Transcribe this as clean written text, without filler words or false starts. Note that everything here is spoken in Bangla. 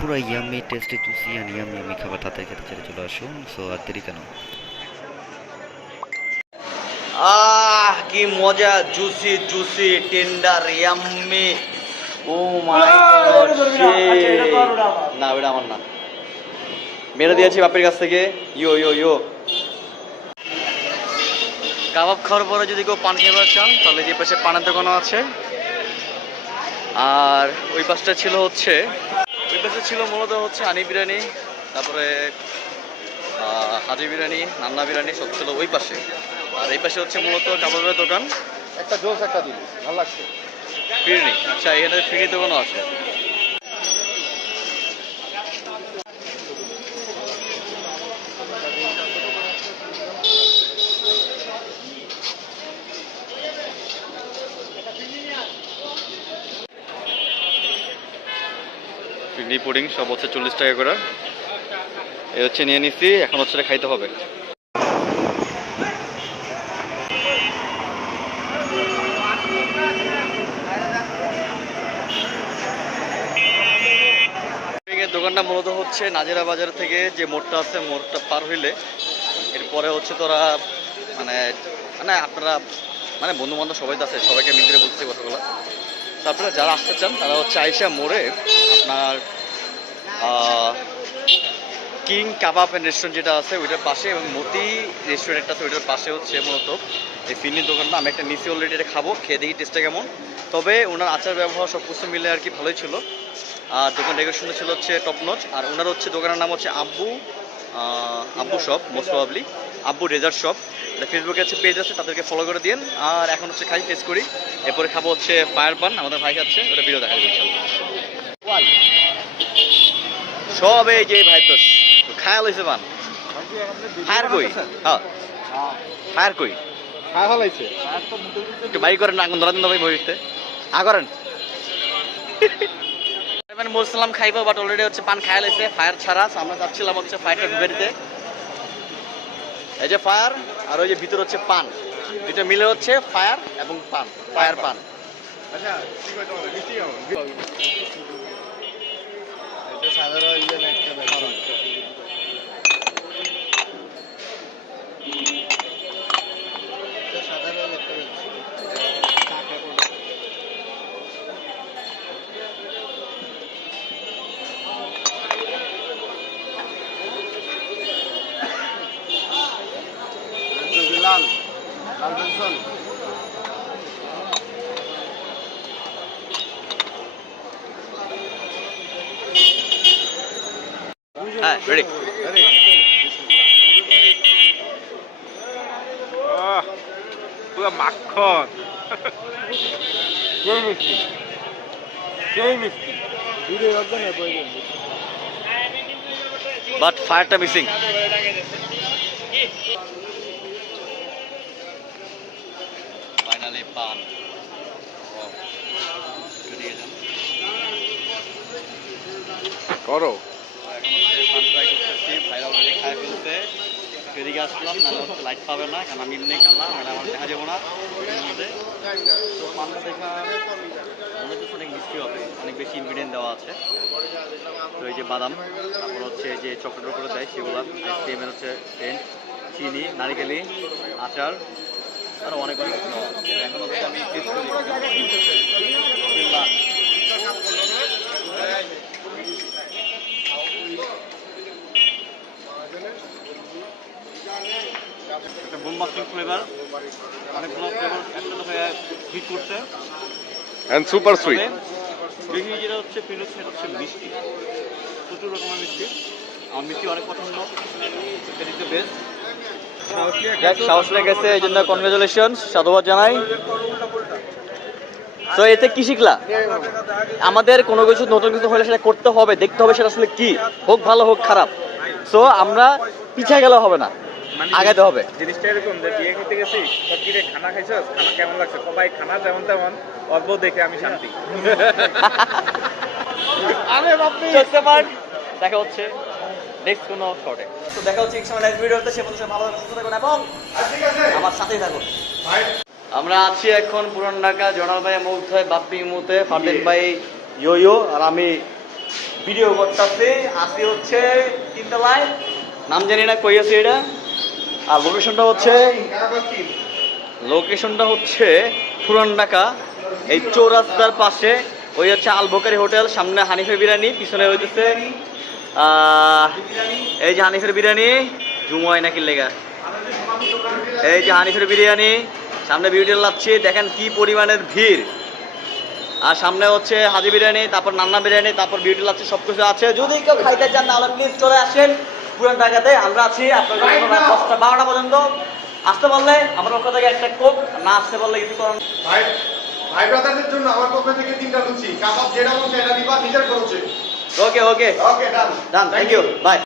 পুরো ইয়ামি টেস্টে জুসি আর ইয়ামি ইয়ামি খাবার তাদের খেতে ছেড়ে চলে আসুন। সো আর দেরি কেন? কি মজা, জুসি জুসি টেন্ডার ইয়াম্মি। ও মাই গড, না ওটা আমার না, মেরে দিয়েছি বাপের কাছ থেকে। ইয়ো ইয়ো ইয়ো। কাবাব খাওয়ার পরে যদি কেউ পান খেতে চান তাহলে যে পাশে পানের দোকানও আছে। আর ওই পাশটা ছিল হচ্ছে, ওই পাশে ছিল মূলত হচ্ছে হানি বিরিয়ানি, তারপরে হাজি বিরিয়ানি, নান্না বিরিয়ানি সব ছিল ওই পাশে। আর এই পাশে হচ্ছে মূলত কাবাবের দোকান। একটা জোস একটা দিল, ভালো লাগছে। ফিরনি, আচ্ছা এখানে ফিরনি দোকানও আছে। ফিরনি পুডিং সব হচ্ছে 40 টাকা করে। এই হচ্ছে নিয়ে নিছি, এখন হচ্ছে খাইতে হবে। দোকানটা মূলত হচ্ছে নাজিরা বাজার থেকে যে মোড়টা আছে, মোড়টা পার হইলে এরপরে হচ্ছে তোরা মানে মানে আপনারা মানে বন্ধু বান্ধব সবাই তো আছে, সবাইকে মিলে বলতে কথাগুলো। তারপরে যারা আসতে চান তারা হচ্ছে আইসা মোড়ে আপনার কিং কাবাব অ্যান্ড রেস্টুরেন্ট যেটা আছে ওইটার পাশে, এবং মতি রেস্টুরেন্টটা আছে ওইটার পাশে হচ্ছে মূলত এই ফিরনির দোকানটা। আমি একটা নিচে অলরেডি এটা খাবো, খেয়ে দেখি টেস্টটা কেমন। তবে ওনার আচার ব্যবহার সব কিছু মিলে আর কি ভালোই ছিল। আর দোকান ডেকোরেশনটা ছিল হচ্ছে টপ নচ। আর ওনার হচ্ছে দোকানের নাম হচ্ছে আব্বু শপ, মোস্ট প্রবাবলি আব্বু ডেজার্ট শপ। ফেসবুকে হচ্ছে পেজ আছে, তাদেরকে ফলো করে দিন। আর এখন হচ্ছে খাই, টেস্ট করি। এরপরে খাবো হচ্ছে ফায়ার পান, আমাদের ভাই খাচ্ছে, ওটা ভিডিও দেখা যাবে ইনশাল্লাহ। সব এই যে ভাই তো খায়া লইছে পান। ফায়ার কই? হ্যাঁ ফায়ার কই? খায় ফেলাইছে। একটু বাই করেন না, এখন ধরা দিন ভাই বইতে করেন। বলছিলাম খাইবো, বাট অলরেডি হচ্ছে পান খায়া লাইছে ফায়ার ছাড়া। আমরা যাচ্ছিলাম হচ্ছে ফায়ারটা ঢুকে দিতে। এই যে ফায়ার আর ওই যে ভিতর হচ্ছে পান, দুটো মিলে হচ্ছে ফায়ার এবং পান, ফায়ার পান। আচ্ছা ঠিক আছে, মিষ্টি কেমন? এটা সাধারণ ইলেন একটা ব্যাপার। এটা সাধারণ একটা লাল লাল পেন্সিল। হ্যাঁ রেডি। পুরো মাখন, সেই মিষ্টি, সেই মিষ্টি। দূরে রাখবে না প্রয়োজন, বাট ফায়ারটা মিসিং। ফাইনালি পান করো। এখন হচ্ছে পান ট্রাই করতেছি, ভাইরা অলরেডি খাই ফেলছে। এদিকে আসলাম, নাহলে হচ্ছে লাইট পাবে না, কারণ আমি এমনি কালাম, এটা আমার দেখা যাবো না এর মধ্যে। তো পানটা দেখা মনে হচ্ছে অনেক মিষ্টি হবে, অনেক বেশি ইনগ্রিডিয়েন্ট দেওয়া আছে। তো এই যে বাদাম, তারপর হচ্ছে যে চকলেটের উপরে দেয় সেগুলো, আইসক্রিমের হচ্ছে টেন্ট, চিনি, নারিকেলি, আচার, আরও অনেক অনেক কিছু দেওয়া আছে। এখন হচ্ছে আমি টেস্ট করি। একটা বোমবাস্টিং ফ্লেভার, অনেকগুলো ফ্লেভার একসাথে হয়ে হিট করছে। And super sweet. বেশি যেটা হচ্ছে ফিল হচ্ছে, এটা হচ্ছে মিষ্টি, প্রচুর রকমের মিষ্টি। আমার মিষ্টি অনেক পছন্দ, এটা বেস্ট। সাহস লেগেছে, এই জন্য কনগ্রাচুলেশন, সাধুবাদ জানাই। তো এতে কি শিখলা? আমাদের কোনো কিছু নতুন কিছু হলে সেটা করতে হবে, দেখতে হবে সেটা আসলে কি, হোক ভালো হোক খারাপ। সো আমরা পিছিয়ে গেলে হবে না, আগাতে হবে। জিনিসটা এরকম যে বিয়ে খেতে গেছি, কি রে খানা খাইছস, খানা কেমন লাগছে? সবাই খানা যেমন তেমন, অল্প দেখে আমি শান্তি। আরে বাপরে, দেখা হচ্ছে নেক্সট কোনো শর্টে। তো দেখা হচ্ছে ইনশাআল্লাহ নেক্সট ভিডিওতে। সে পর্যন্ত ভালো সুস্থ থাকুন এবং আমার সাথেই থাকুন। আমরা আছি এখন পুরান ঢাকা, জনাল ভাই মুগ্ধ, বাপ্পি মুতে, ফাতেন ভাই ইয়ো, আর আমি ভিডিও করতেছি। আসি হচ্ছে তিনতলায়, নাম জানি না কই আছে এটা। আর লোকেশনটা হচ্ছে পুরান ঢাকা, এই চৌরাস্তার পাশে। ওই হচ্ছে আলবোকারি হোটেল, সামনে হানিফের বিরিয়ানি, পিছনে হইতেছে এই যে হানিফের বিরিয়ানি, জুমায় নাকি লেগা, এই যে হানিফের বিরিয়ানি, সামনে বিউটি লাচ্ছি, দেখেন কি পরিমাণের ভিড়। আর সামনে হচ্ছে হাজি বিরিয়ানি, তারপর নান্না বিরিয়ানি, তারপর বিউটি লাচ্ছি, সব কিছু আছে। যদি কেউ খাইতে চান তাহলে প্লিজ চলে আসেন পুরান ঢাকাতে। আমরা আছি আপনার জন্য রাত 10টা 12টা পর্যন্ত। আসতে পারলে আমার পক্ষ থেকে একটা কোক, না আসতে পারলে কিছু করার নেই। ভাই ব্রাদারদের জন্য আমার পক্ষ থেকে 3টা লুচি, কাবাব যেটা বলছে এটা দিবা নিজের খরচে। ওকে ওকে ওকে ডান। ডান, থ্যাংক ইউ, বাই।